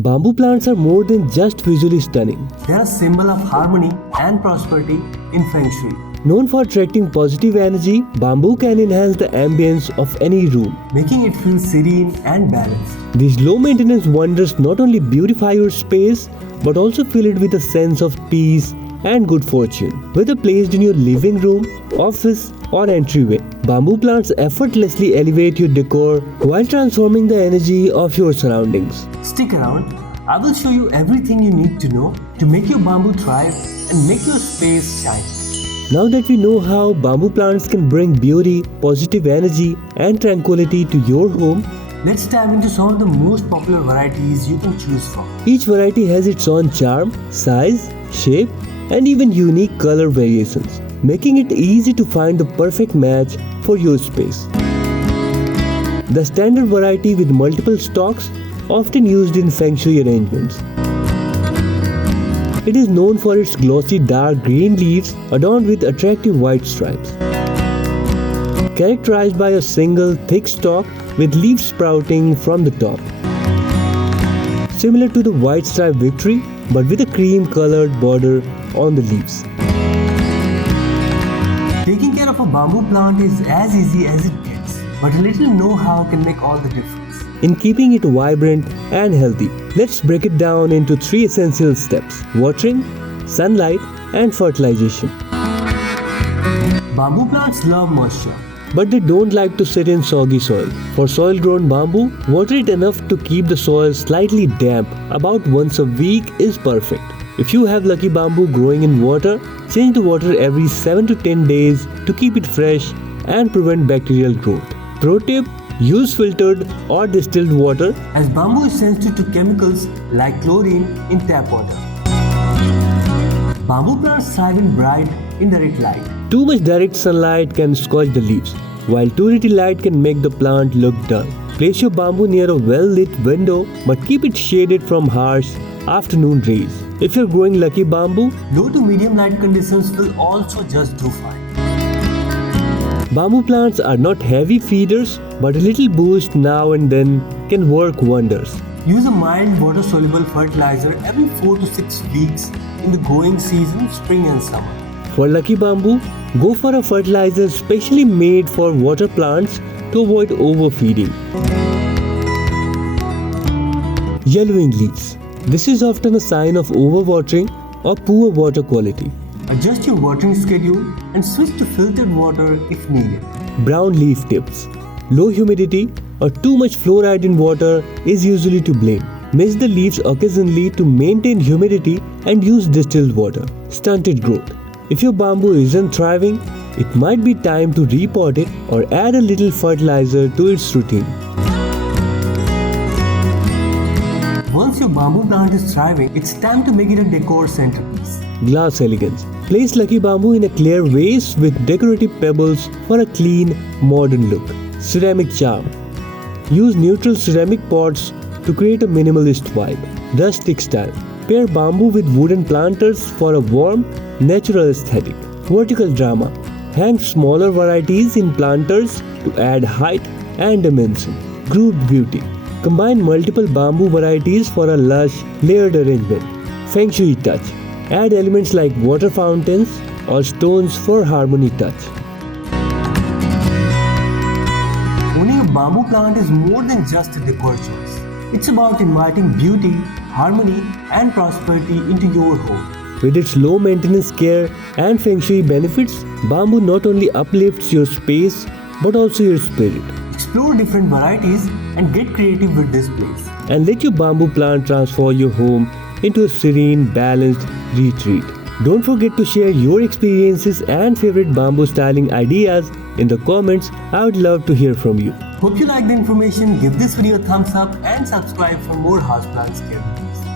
Bamboo plants are more than just visually stunning. They are a symbol of harmony and prosperity in Feng Shui. Known for attracting positive energy, bamboo can enhance the ambience of any room, making it feel serene and balanced. These low-maintenance wonders not only beautify your space, but also fill it with a sense of peace and good fortune. Whether placed in your living room, office, or entryway, bamboo plants effortlessly elevate your decor while transforming the energy of your surroundings. Stick around, I will show you everything you need to know to make your bamboo thrive and make your space shine. Now that we know how bamboo plants can bring beauty, positive energy, and tranquility to your home, let's dive into some of the most popular varieties you can choose from. Each variety has its own charm, size, shape, and even unique color variations, making it easy to find the perfect match for your space. The standard variety with multiple stalks, often used in Feng Shui arrangements. It is known for its glossy dark green leaves adorned with attractive white stripes. Characterized by a single thick stalk with leaves sprouting from the top. Similar to the white stripe victory, but with a cream-colored border on the leaves. Taking care of a bamboo plant is as easy as it gets, but a little know-how can make all the difference. In keeping it vibrant and healthy, let's break it down into 3 essential steps: watering, sunlight, and fertilization. Bamboo plants love moisture, but they don't like to sit in soggy soil. For soil-grown bamboo, water it enough to keep the soil slightly damp. About once a week is perfect. If you have lucky bamboo growing in water, change the water every 7 to 10 days to keep it fresh and prevent bacterial growth. Pro tip: use filtered or distilled water, as bamboo is sensitive to chemicals like chlorine in tap water. Bamboo plants thrive in bright, indirect light. Too much direct sunlight can scorch the leaves, while too little light can make the plant look dull. Place your bamboo near a well-lit window, but keep it shaded from harsh afternoon rays. If you're growing lucky bamboo, low to medium light conditions will also just do fine. Bamboo plants are not heavy feeders, but a little boost now and then can work wonders. Use a mild water-soluble fertilizer every 4 to 6 weeks in the growing season, spring and summer. For lucky bamboo, go for a fertilizer specially made for water plants to avoid overfeeding. Yellowing leaves. This is often a sign of overwatering or poor water quality. Adjust your watering schedule and switch to filtered water if needed. Brown leaf tips. Low humidity or too much fluoride in water is usually to blame. Mix the leaves occasionally to maintain humidity and use distilled water. Stunted growth. If your bamboo isn't thriving, it might be time to repot it or add a little fertilizer to its routine. Once your bamboo plant is thriving, it's time to make it a decor centerpiece. Glass elegance. Place lucky bamboo in a clear vase with decorative pebbles for a clean, modern look. Ceramic charm. Use neutral ceramic pots to create a minimalist vibe. Rustic style. Pair bamboo with wooden planters for a warm, natural aesthetic. Vertical drama. Hang smaller varieties in planters to add height and dimension. Grouped beauty. Combine multiple bamboo varieties for a lush, layered arrangement. Feng Shui touch. Add elements like water fountains or stones for harmony touch. Owning a bamboo plant is more than just a decor choice. It's about inviting beauty, harmony, and prosperity into your home. With its low maintenance care and Feng Shui benefits, bamboo not only uplifts your space but also your spirit. Explore different varieties and get creative with displays. And let your bamboo plant transform your home into a serene, balanced retreat. Don't forget to share your experiences and favorite bamboo styling ideas in the comments. I would love to hear from you. Hope you liked the information. Give this video a thumbs up and subscribe for more houseplants care.